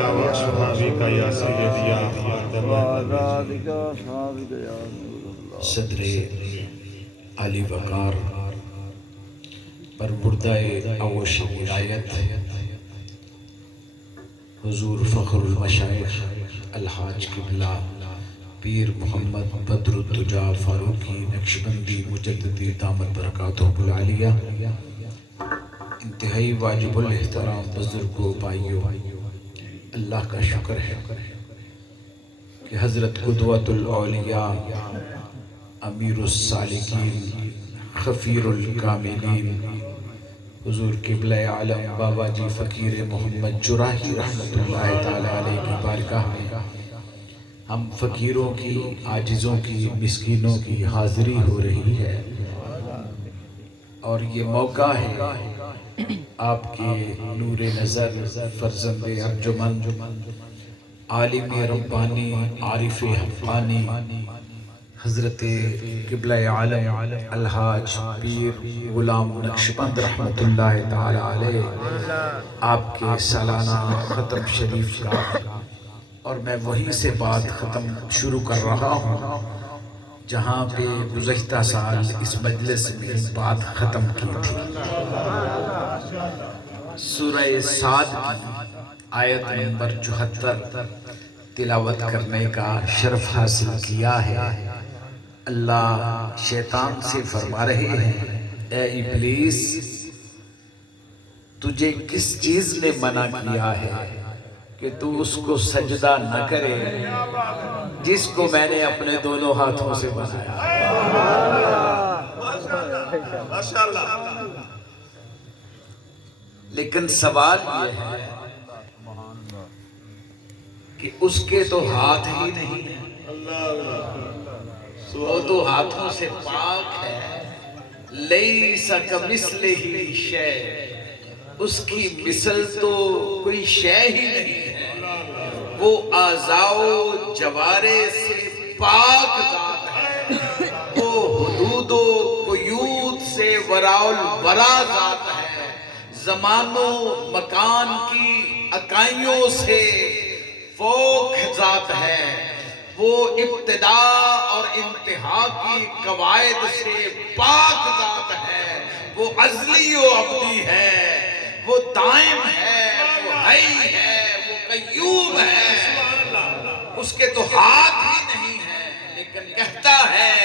وأصحابك يا سيدي يا خاتم النبيين. صدر علی وقار پر بردہ اوش ولایت حضور فخر المشائخ الحاج قبلہ پیر محمد بدر الدجا فاروقی نقشبندی مجددی دامت برکاتہ العالیہ، انتہائی واجب الاحترام بزرگوں بھائیوں، اللہ کا شکر ہے کہ حضرت قدوۃ الاولیاء امیر السالکین خفیر الکاملین حضور قبلہ عالم بابا جی فقیر محمد جراحی رحمت اللہ تعالیٰ علیہ کی بارگاہ میں ہم فقیروں کی، عاجزوں کی، مسکینوں کی حاضری ہو رہی ہے، اور یہ موقع ہے آپ کے نور نظر فرزند ارجمند عالم ربانی عارف حقانی حضرت قبلہ عالم الحاج پیر غلام نقشبند رحمت اللہ تعالی علیہ آپ کے سالانہ ختم شریف کا، اور میں وہیں سے بات ختم شروع کر رہا ہوں جہاں پہ گزشتہ سال اس مجلس میں بات ختم کی تھی۔ سورہ صاد کی آیت نمبر 74 تلاوت کرنے کا شرف حاصل کیا ہے۔ اللہ شیطان سے فرما رہے ہیں، اے ابلیس، تجھے کس چیز نے منع کیا ہے کہ تو اس کو سجدہ نہ کرے جس کو میں نے اپنے دونوں ہاتھوں سے بنایا۔ لیکن سوال یہ ہے کہ اس کے تو ہاتھ ہی نہیں ہیں، وہ تو ہاتھوں سے پاک ہے۔ لیس کمثلہ شیء، اس کی مثل تو کوئی شے ہی نہیں ہے، وہ اعضاء و جوارے سے پاک ذات ہے، وہ حدود و قیود سے وراء الورا ذات ہے، زمان و مکان کی اکائیوں سے فوق ذات ہے، وہ ابتدا اور انتہا کی قواعد سے پاک ذات ہے، وہ ازلی و ابدی ہے، وہ دائم ہے، وہ حی ہے، وہ قیوم ہے۔ اس کے تو ہاتھ ہی نہیں ہے، لیکن کہتا ہے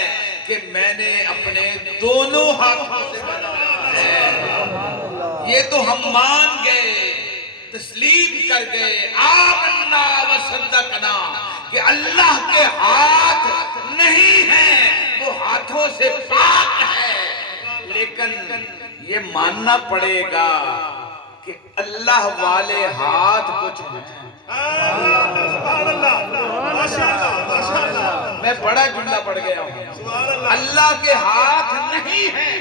کہ میں نے اپنے دونوں ہاتھوں سے بنایا ہے۔ یہ تو ہم مان گئے، تسلیم کر گئے، آمنا و صدقنا کہ اللہ کے ہاتھ نہیں ہیں، وہ ہاتھوں سے پاک ہے، لیکن یہ ماننا پڑے گا کہ اللہ والے ہاتھ کچھ ہیں۔ میں بڑا جملہ پڑھ گیا ہوں، اللہ کے ہاتھ نہیں ہیں،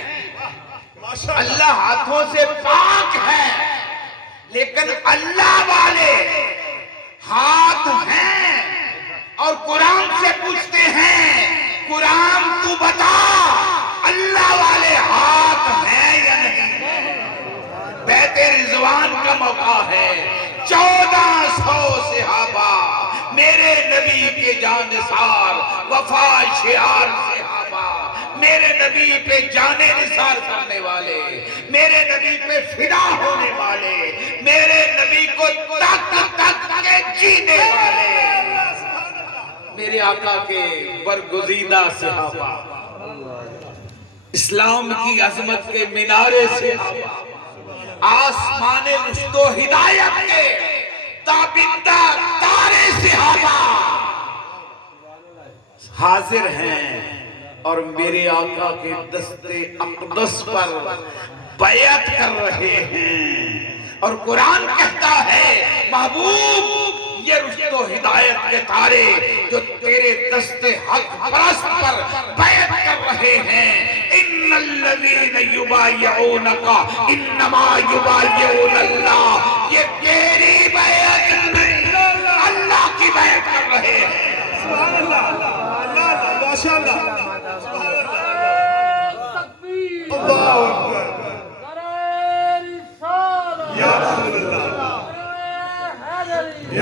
اللہ ہاتھوں سے پاک ہے، لیکن اللہ والے ہاتھ ہیں۔ اور قرآن سے پوچھتے ہیں، قرآن تو بتا اللہ والے ہاتھ ہیں یا نہیں؟ بیت رضوان کا موقع ہے، 1400 صحابہ میرے نبی کے جانثار، وفا شعار صحابہ، میرے نبی پہ جانے نثار کرنے والے، میرے نبی پہ فدا ہونے والے، میرے نبی کو تک تک کے جینے والے، میرے آقا کے برگزیدہ صحابہ، اسلام کی عظمت کے مینارے صحابہ، آسمان رشد و ہدایت کے تابندہ تارے صحابہ حاضر ہیں اور میرے آقا کے دست اقدس پر بیعت کر رہے ہیں، اور قرآن کہتا ہے محبوب یہ رشد و ہدایت کے تارے جو تیرے دست حق پرست پر بیعت کر رہے ہیں، ان الذین یبایعونک انما یبایعون اللہ، یہ تیری بیعت نہیں، اللہ کی بیعت کر رہے ہیں۔ سبحان اللہ، اللہ اللہ، ماشاء اللہ، اللہ اکبر، یا رسول اللہ، یا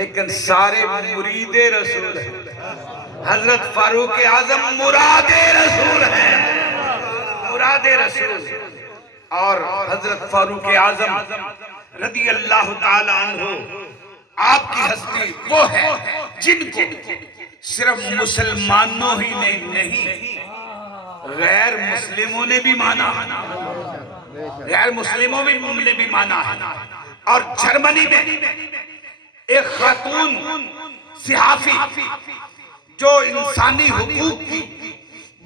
لیکن سارے مرید رسول ہیں. حضرت فاروق اعظم مراد رسول ہیں، مراد رسول. اور حضرت فاروق اعظم رضی اللہ تعالی عنہ آپ کی ہستی وہ ہے جن کو صرف مسلمانوں ہی نے نہیں، غیر مسلموں نے بھی مانا، غیر مسلموں نے بھی مانا. اور جرمنی میں ایک خاتون صحافی جو انسانی حقوق کی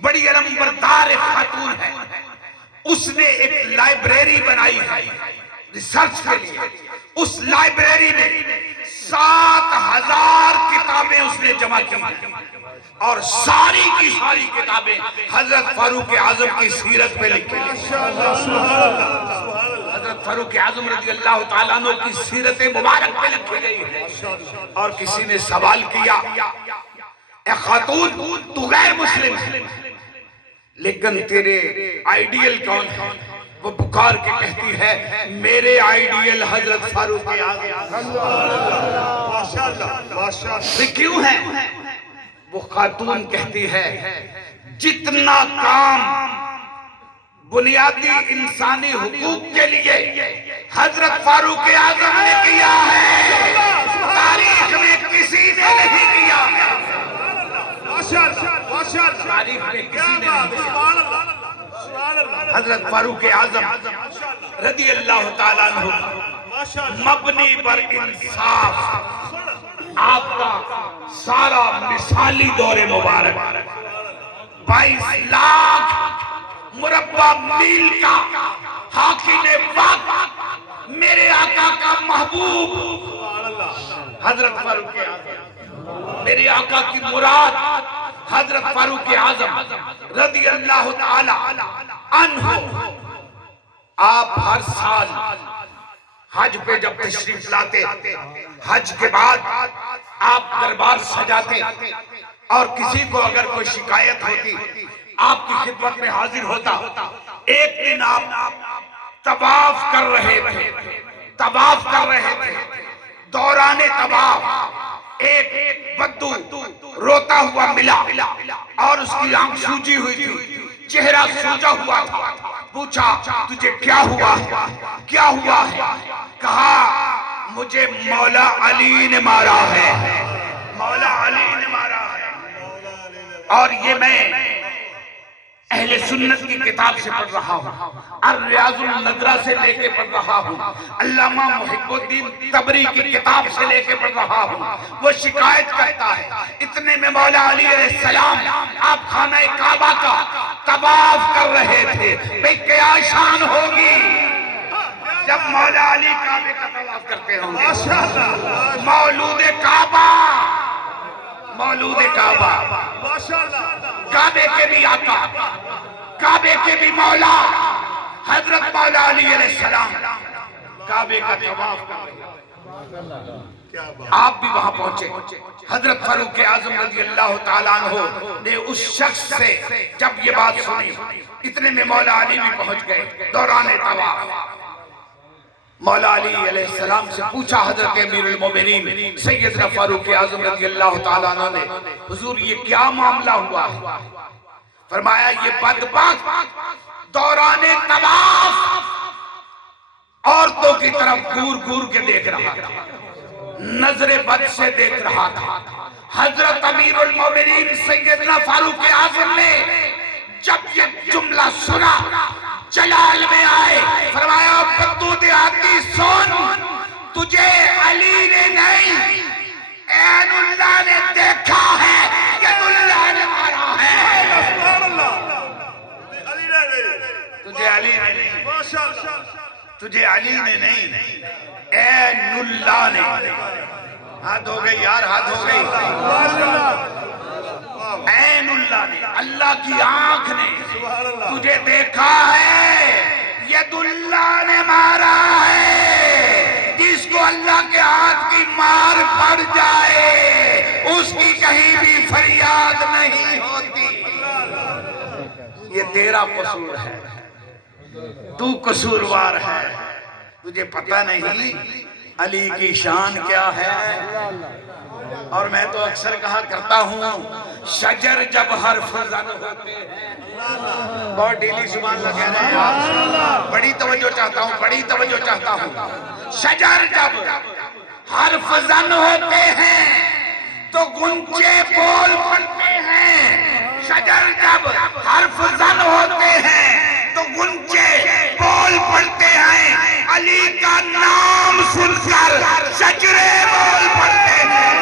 بڑی علمبردار ایک خاتون ہے، اس نے ایک لائبریری بنائی ہے ریسرچ کے لیے. اس لائبریری میں 7,000 کتابیں اس نے جمع کی اور ساری کی ساری کتابیں حضرت فاروق اعظم کی سیرت پہ لکھی ہیں. حضرت فاروق اعظم رضی اللہ تعالیٰ عنہ کی سیرت مبارک پہ لکھی گئی ہے. اور کسی نے سوال کیا اے خاتون تو غیر مسلم ہے لیکن تیرے آئیڈیل کون ہے؟ وہ پکار کے کہتی ہے میرے آئیڈیل حضرت فاروق اعظم. یہ کیوں ہے؟ وہ خاتون کہتی ہے جتنا کام بنیادی انسانی حقوق کے لیے حضرت فاروق اعظم نے کیا ہے تاریخ میں کسی نے نہیں کیا. تاریخ میں کسی نے نہیں کیا. حضرت فاروق اعظم رضی اللہ تعالیٰ عنہ مبنی پر انصاف آپ کا سارا مثالی دور مبارک 22 لاکھ مربع میل کا حاکم وقت میرے آقا کا محبوب حضرت فاروق اعظم، میرے آقا کی مراد حضرت فاروق اعظم رضی اللہ تعالی عنہ. آپ ہر سال حج پہ جب تشریف لاتے، حج کے بعد آپ دربار سجاتے اور کسی کو اگر کوئی شکایت ہوتی آپ کی خدمت میں حاضر ہوتا. ایک دن آپ طواف کر رہے تھے، دوران طواف ایک بدو روتا ہوا ملا اور اس کی آنکھ سوجی ہوئی تھی، چہرہ سوجا ہوا تھا. پوچھا تجھے کیا ہوا ہے؟ کہا مجھے مولا علی نے مارا ہے، مولا علی نے مارا ہے. اور یہ میں اہل سنت کی کتاب سے پڑھ رہا ہوں، الریاض النظرہ سے لے کے پڑھ رہا ہوں، علامہ محب الدین طبری کی کتاب سے لے کے پڑھ رہا ہوں. وہ شکایت کرتا ہے اتنے میں مولا علی علیہ السلام آپ خانہ کعبہ کا طواف کر رہے تھے. بھئی کیا شان ہوگی جب مولا علی کعبے کا طواف کرتے ہوں گے. مولود کعبہ، کعبے کے بھی آقا، کعبے کے بھی مولا حضرت مولا علی علیہ السلام کعبے کا طواف کر رہے ہیں. آپ بھی وہاں پہنچے. حضرت فاروق اعظم رضی اللہ تعالیٰ عنہ نے اس شخص سے جب یہ بات سنی اتنے میں مولا علی بھی پہنچ گئے. دوران طواف مولا علی علیہ السلام سے پوچھا حضرت امیر المومنین سیدنا فاروق اعظم رضی اللہ تعالیٰ عنہ نے حضور یہ کیا معاملہ ہوا ہے؟ فرمایا یہ بدبخت دوران طواف عورتوں کی طرف گور گور کے دیکھ رہا تھا، نظر بد سے دیکھ رہا تھا. حضرت امیر المومنین سیدنا فاروق اعظم نے جب یہ جملہ سنا جلال میں آئے. فرمایا بدو دیہاتی سن، تجھے علی نے نہیں عین اللہ نے دیکھا ہے، ید اللہ نے مارا ہے. تجھے علی نے نہیں، تجھے علی نے نہیں عین اللہ نے. ہاتھ ہو گئی یار، ہاتھ ہو گئی. عین اللہ نے، اللہ کی آنکھ نے تجھے دیکھا ہے، ید اللہ نے مارا ہے. جس کو اللہ کے ہاتھ کی مار پڑ جائے اس کی کہیں بھی فریاد نہیں ہوتی. یہ تیرا قصور ہے، تو قصوروار ہے. تجھے پتہ نہیں علی کی شان کیا ہے؟ اور میں تو اکثر کہا کرتا ہوں شجر جب حرف زن ہوتے ہیں، بہت ڈیلی سبحان اللہ کہہ رہے ہیں، بڑی توجہ چاہتا ہوں، بڑی توجہ چاہتا ہوں، شجر جب حرف زن ہوتے ہیں تو گنچے بول پڑتے ہیں، شجر جب حرف زن ہوتے ہیں تو گنچے بول پڑتے ہیں، علی کا نام سن کر شجرے بول پڑتے ہیں،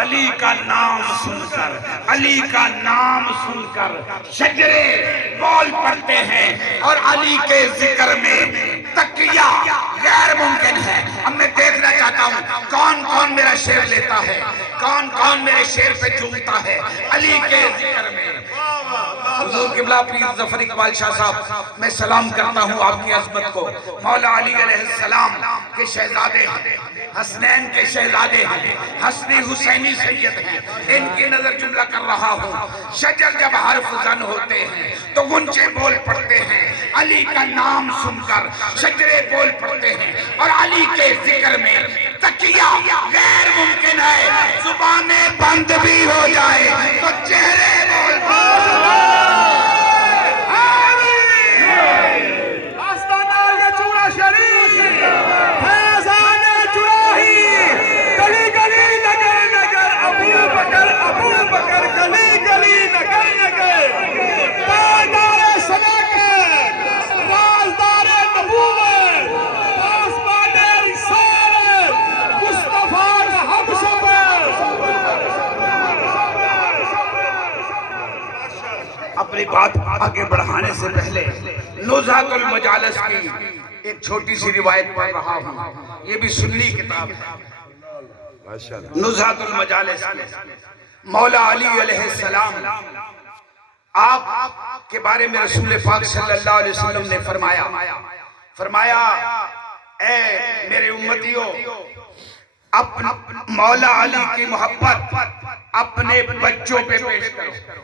علی کا نام سن کر، علی کا نام سن کر شجرے بول پڑتے ہیں، اور علی کے ذکر میں تقیہ غیر ممکن ہے۔ اب میں دیکھنا چاہتا ہوں کون کون میرا شعر لیتا ہے، کون کون میرے شعر پہ جھومتا ہے علی کے ذکر میں۔ حضور قبلہ پیر ظفر اقبال شاہ صاحب، میں سلام کرتا ہوں آپ کی عظمت کو، مولا علی علیہ السلام کے شہزادے ہیں، حسنین کے شہزادے ہیں، حسنی حسینی سید ہیں، ان کی نظر جملہ کر رہا ہوں۔ شجر جب حرف زن ہوتے ہیں تو گنچے بول پڑتے ہیں، علی کا نام سن کر شجرے بول پڑتے ہیں، اور علی کے ذکر میں تقیہ غیر ممکن ہے، زبانیں بند بھی ہو جائے تو چہرے بول پڑتے ہیں۔ اپنی بات آگے بڑھانے سے پہلے نزہۃ المجالس کی ایک چھوٹی سی روایت پڑھ رہا ہوں، یہ بھی سنی کتاب ہے، نزہۃ المجالس کی۔ مولا علی علیہ السلام آپ کے بارے میں رسول پاک صلی اللہ علیہ وسلم نے فرمایا اے میرے امتیوں، مولا علی کی محبت اپنے بچوں پہ پیش کرو۔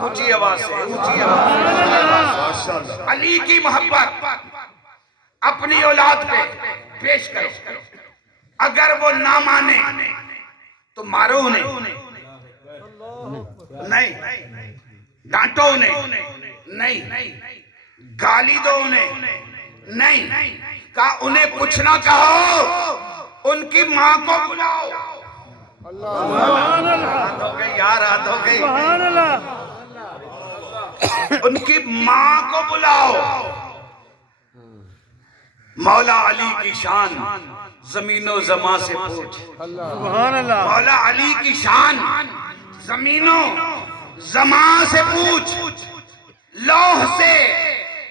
اونچی آواز سے، اونچی آواز سے، علی کی محبت اپنی اولاد پہ پیش کرو، اگر وہ نہ مانے تو مارو انہیں، نہیں ڈانٹو انہیں، نہیں گالی دو انہیں، نہیں کہا انہیں کچھ نہ کہو، ان کی ماں کو بلاؤ۔ ہاتھ ہو گئی یار، ہاتھ ہو گئی، ان کی ماں کو بلاؤ۔ مولا علی کی شان زمین و زماں سے پوچھ، مولا علی کی شان زمین و زماں سے پوچھ، لوح سے،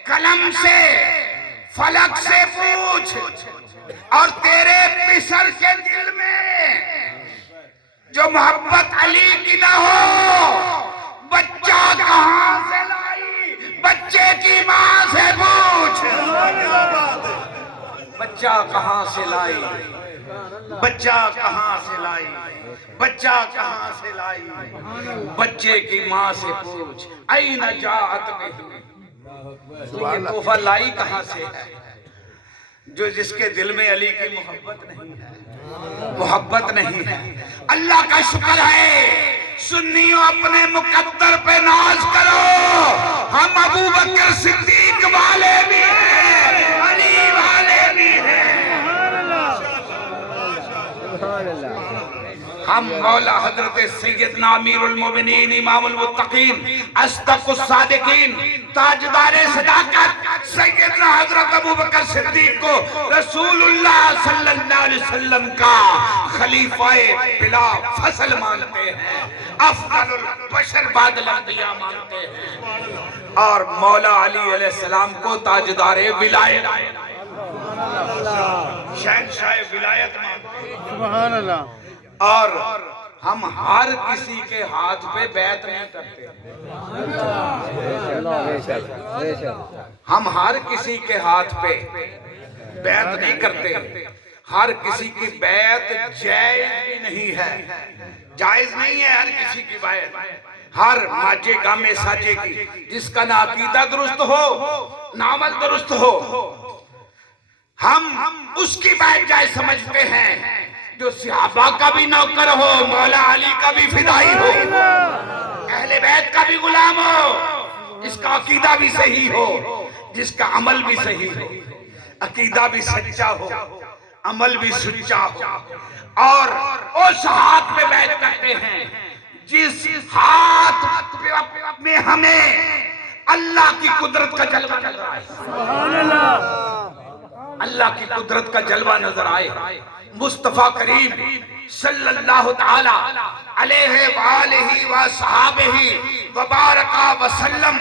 قلم سے، فلک سے پوچھ، اور تیرے پسر کے دل میں جو محبت علی کی نہ ہو، بچہ کہاں سے لائی؟ بچے کی ماں سے پوچھ، بچہ کہاں سے لائی؟ بچہ کہاں سے لائی؟ بچہ کہاں سے لائی؟ بچے کی ماں سے پوچھ، این جاءت بہ، یہ تحفہ لائی کہاں سے ہے؟ جو جس کے دل میں علی کی محبت نہیں ہے، محبت نہیں ہے۔ اللہ کا شکر ہے سنیوں، اپنے مقدر پہ ناز کرو، ہم ابو بکر صدیق والے بھی ہیں، علی والے بھی ہیں، ہم مولا حضرت سیدنا امیر المومنین امام المتقین اصدق الصادقین تاجدار صداقت سیدنا حضرت ابو بکر صدیق کو رسول اللہ صلی اللہ علیہ وسلم کا خلیفہ بلا فصل مانتے ہیں، افضل البشر بعد الانبیاء مانتے ہیں، اور مولا علی علیہ السلام کو تاجدار ولایت، شہنشاہ ولایت مانتے ہیں، سبحان اللہ۔ اور ہم ہر کسی کے ہاتھ پہ بیعت نہیں کرتے، ہم ہر کسی کے ہاتھ پہ بیعت نہیں کرتے، ہر کسی کی بیعت جائز بھی نہیں ہے، جائز نہیں ہے ہر کسی کی بیعت، ہر ماجے گامے ساجے کی، جس کا نہ عقیدہ درست ہو نہ عمل درست ہو، ہم اس کی بیعت جائز سمجھتے ہیں جو صحابہ کا بھی نوکر ہو، مولا علی کا بھی فدائی ہو، اہل بیت کا بھی غلام ہو، جس کا عقیدہ بھی صحیح ہو، جس کا عمل بھی صحیح ہو، عقیدہ بھی سچا ہو، عمل بھی سچا ہو، اور اس ہاتھ پہ بیعت کرتے ہیں جس ہاتھ میں ہمیں اللہ کی قدرت کا جلوہ نظر آئے، اللہ کی قدرت کا جلوہ نظر آئے۔ مصطفیٰ کریم صلی اللہ تعالی علیہ وآلہ وصحابہ وبارکہ وسلم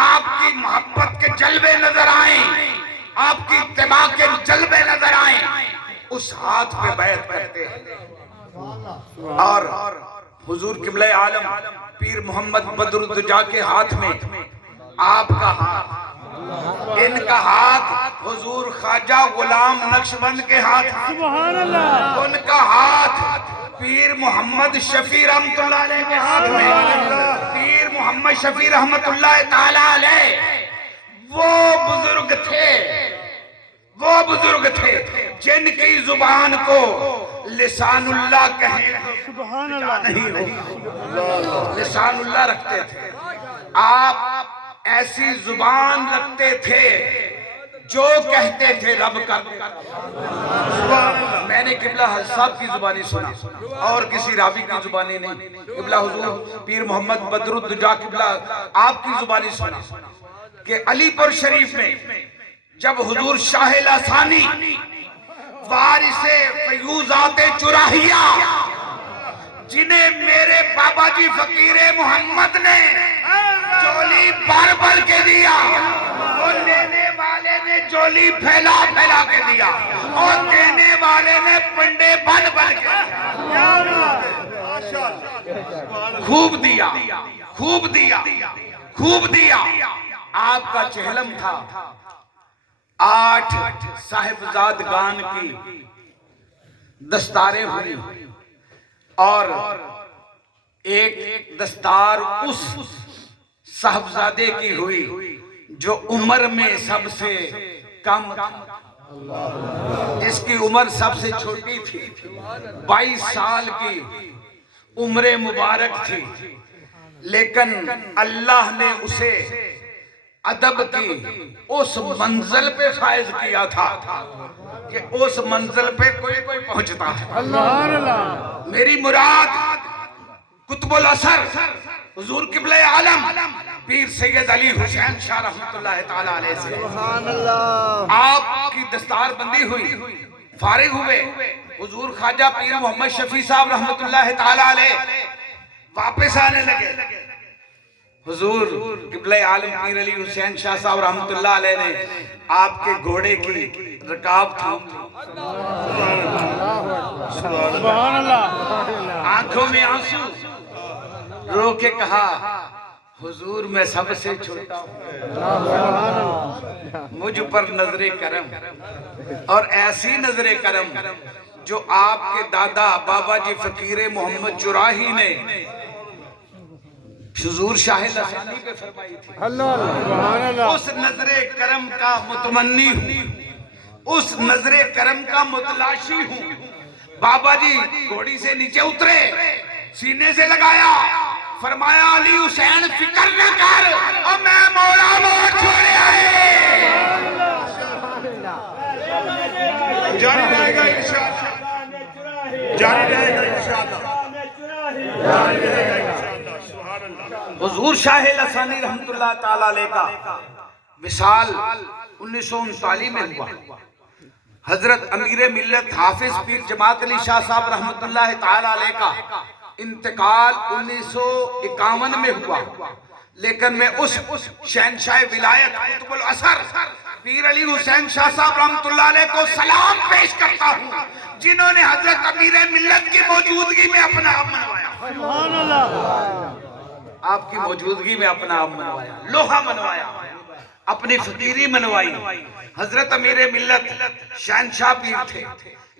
آپ کی محبت کے جلوے نظر آئیں، آپ کی اتباع کے جلوے نظر آئیں، اس ہاتھ پہ بیعت کرتے ہیں۔ اور حضور قبلہ عالم پیر محمد بدر الدجا کے ہاتھ میں آپ کا ہاتھ، ان کا ہاتھ حضور خواجہ غلام نقشبند کے ہاتھ، ان کا ہاتھ پیر محمد شفیع رحمت اللہ علیہ کے ہاتھ میں، پیر محمد شفیع رحمت اللہ تعالی علیہ وہ بزرگ تھے جن کی زبان کو لسان اللہ کہیں نہیں ہو، لسان اللہ رکھتے تھے، آپ ایسی زبان رکھتے تھے جو کہتے تھے رب کا۔ میں نے قبلہ حضرت صاحب کی زبانی سنا اور کسی راوی کی زبانی نہیں، قبلہ حضور پیر محمد بدر الدجا قبلہ آپ کی زبانی سنا کہ علی پور شریف میں جب حضور شاہ لسانی وارث فیوزات چراہیہ جنہیں میرے بابا جی فقیر محمد نے چولی بھر بھر کے دیا، اور لینے والے نے چولی پھیلا پھیلا کے دیا، اور دینے والے نے پنڈے بن بن کے خوب دیا، خوب دیا، خوب دیا۔ آپ کا چہلم تھا 8 صاحبزادگان کی دستاریں ہوئی، اور ایک دستار اس صاحبزادے کی ہوئی جو عمر میں سب سے کم تھا، جس کی عمر سب سے چھوٹی تھی، 22 سال کی عمر مبارک تھی، لیکن اللہ نے اسے ادب کی اس منزل پہ فائز کیا تھا کہ اس منزل پہ کوئی پہنچتا ہے۔ میری مراد قطب الاثر حضور قبلہ عالم پیر سید علی حسین شاہ رحمت اللہ تعالی علیہ سے آپ کی دستار بندی ہوئی، فارغ ہوئے، حضور خواجہ پیر محمد شفیع صاحب رحمت اللہ تعالی علیہ واپس آنے لگے، حضور قبلہ عالم پیر علی حسین شاہ صاحب رحمت اللہ علیہ نے آپ کے گھوڑے کی رکاب تھام لی، آنکھوں میں آنسو، رو کے کہا حضور میں سب سے چھوٹا ہوں، مجھ پر نظر کرم، اور ایسی نظر کرم جو آپ کے دادا بابا جی فقیر محمد چراہی نے حضور شاہ لسانی پہ فرمائی تھی، اس نظر کرم کا متمنی ہوں، اس نظر کرم کا متلاشی ہوں۔ بابا جی گھوڑی سے نیچے اترے، سینے سے لگایا، فرمایا علی حسین فکر نہ کر، اور میں مولا موت چھوڑے آئے، جاری رہے گا انشاءاللہ، جاری رہے گا انشاءاللہ، جاری رہے گا انشاءاللہ، سبحان اللہ۔ حضور شاہ لسانی رحمت اللہ تعالی علیہ کا وصال 1939 میں ہوا، حضرت امیر ملت حافظ پیر جماعت علی شاہ صاحب رحمت اللہ تعالی علیہ کا انتقال 1951 میں ہوا، لیکن میں اس شہنشاہ ولایت قطب الاثر پیر علی حسین شاہ صاحب رحمت اللہ علیہ کو سلام پیش کرتا ہوں، جنہوں نے حضرت امیر ملت کی موجودگی میں اپنا اب منوایا، آپ کی موجودگی میں اپنا اب منوایا، لوہا منوایا، اپنی فقیری منوائی۔ حضرت امیر ملت شہنشاہ پیر تھے،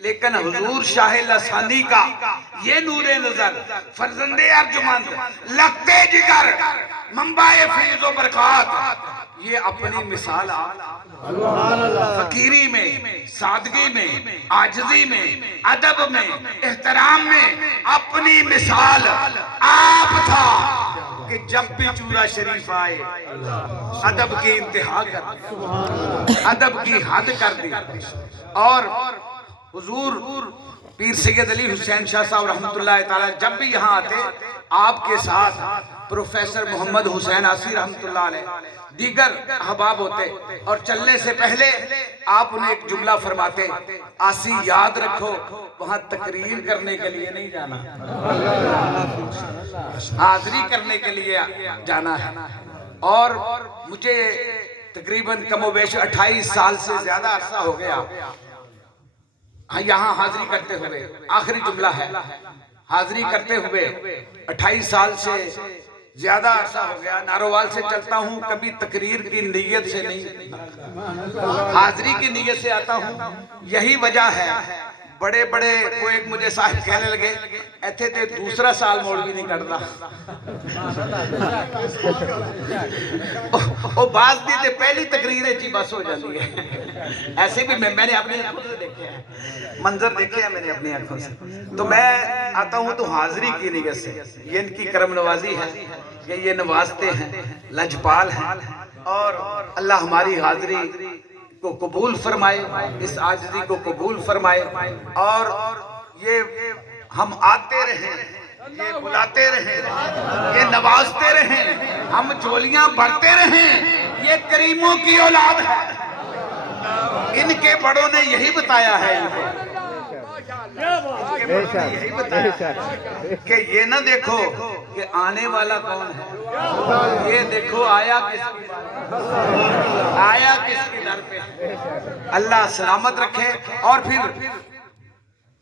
لیکن حضور شاہ لسانی کا یہ نور نظر فرزند ارجمند لگتے جگر منبع فیض و برکات، یہ اپنی مثال فقیری میں، سادگی میں، عاجزی میں، ادب میں، احترام میں اپنی مثال آپ تھا کہ جب بھی چورا شریف آئے ادب کی انتہا کر دی، ادب کی حد کر دی، اور حضور پیر سید علی حسین شاہ صاحب رحمۃ اللہ تعالی جب بھی یہاں آتے آپ کے ساتھ پروفیسر محمد حسین آسی رحمۃ اللہ علیہ دیگر احباب ہوتے، اور چلنے سے پہلے آپ انہیں ایک جملہ فرماتے، آسی یاد رکھو وہاں تقریر کرنے کے لیے نہیں جانا، حاضری کرنے کے لیے جانا ہے۔ اور مجھے تقریباً کم و بیش 28 سال سے زیادہ عرصہ ہو گیا یہاں حاضری کرتے ہوئے، آخری جملہ ہے، حاضری کرتے ہوئے 28 سال سے زیادہ عرصہ ہو گیا، ناروال سے چلتا ہوں، کبھی تقریر کی نیت سے نہیں، حاضری کی نیت سے آتا ہوں۔ یہی وجہ ہے بڑے بڑے کوئی ایک مجھے صاحب کہنے لگے ایتھے تے دوسرا سال موڑ بھی نہیں کرتا، وہ باز دی تے پہلی تقریر چی بس ہو جاتی ہے۔ ایسے بھی میں نے اپنی آنکھوں سے دیکھے ہیں، منظر دیکھے ہیں میں نے اپنی آنکھوں سے، تو میں آتا ہوں تو حاضری کی نیت سے، یہ ان کی کرم نوازی ہے کہ یہ نوازتے ہیں، لجپال ہیں، اور اللہ ہماری حاضری کو قبول فرمائے، اس عاجزی کو قبول فرمائے، اور یہ ہم آتے رہیں، یہ بلاتے رہیں، یہ نوازتے رہیں، ہم جولیاں بھرتے رہیں، یہ کریموں کی اولاد ہے۔ ان کے بڑوں نے یہی بتایا ہے یہی بتایا کہ یہ نہ دیکھو کہ آنے والا کون ہے، یہ دیکھو آیا کس کی در پہ۔ اللہ سلامت رکھے۔ اور پھر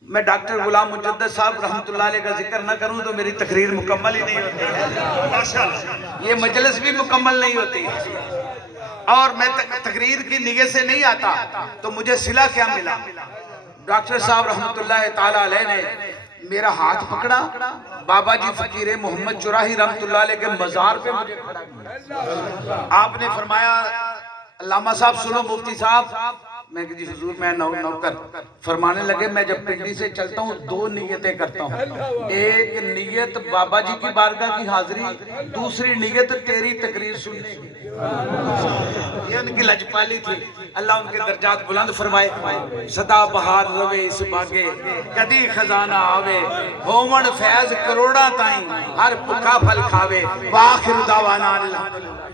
میں ڈاکٹر غلام مجدد صاحب رحمۃ اللہ علیہ کا ذکر نہ کروں تو میری تقریر مکمل ہی نہیں ہوتی ہے، یہ مجلس بھی مکمل نہیں ہوتی، اور میں تقریر کی نیت سے نہیں آتا تو مجھے صلہ کیا ملا؟ ڈاکٹر صاحب رحمۃ اللہ تعالی علیہ نے میرا ہاتھ پکڑا، بابا جی فقیر محمد چراہی رحمۃ اللہ علیہ کے مزار پہ مجھے کھڑا کیا۔ آپ نے فرمایا علامہ صاحب سنو، مفتی صاحب، میں کہ جی حضور میں نوکر، فرمانے لگے میں جب پنڈی سے چلتا ہوں 2 نیتیں کرتا ہوں، ایک نیت بابا جی کی بارگاہ کی حاضری، دوسری نیت تیری تقریر سننے کی۔ یہ ان کی لجپالی تھی، اللہ ان کے درجات بلند فرمائے۔ سدا بہار روے اس باغے کدی خزانہ آوے، ہومن فیض کروڑا تائیں ہر بھکا پھل کھاوے، وآخر دعوانا الحمدللہ۔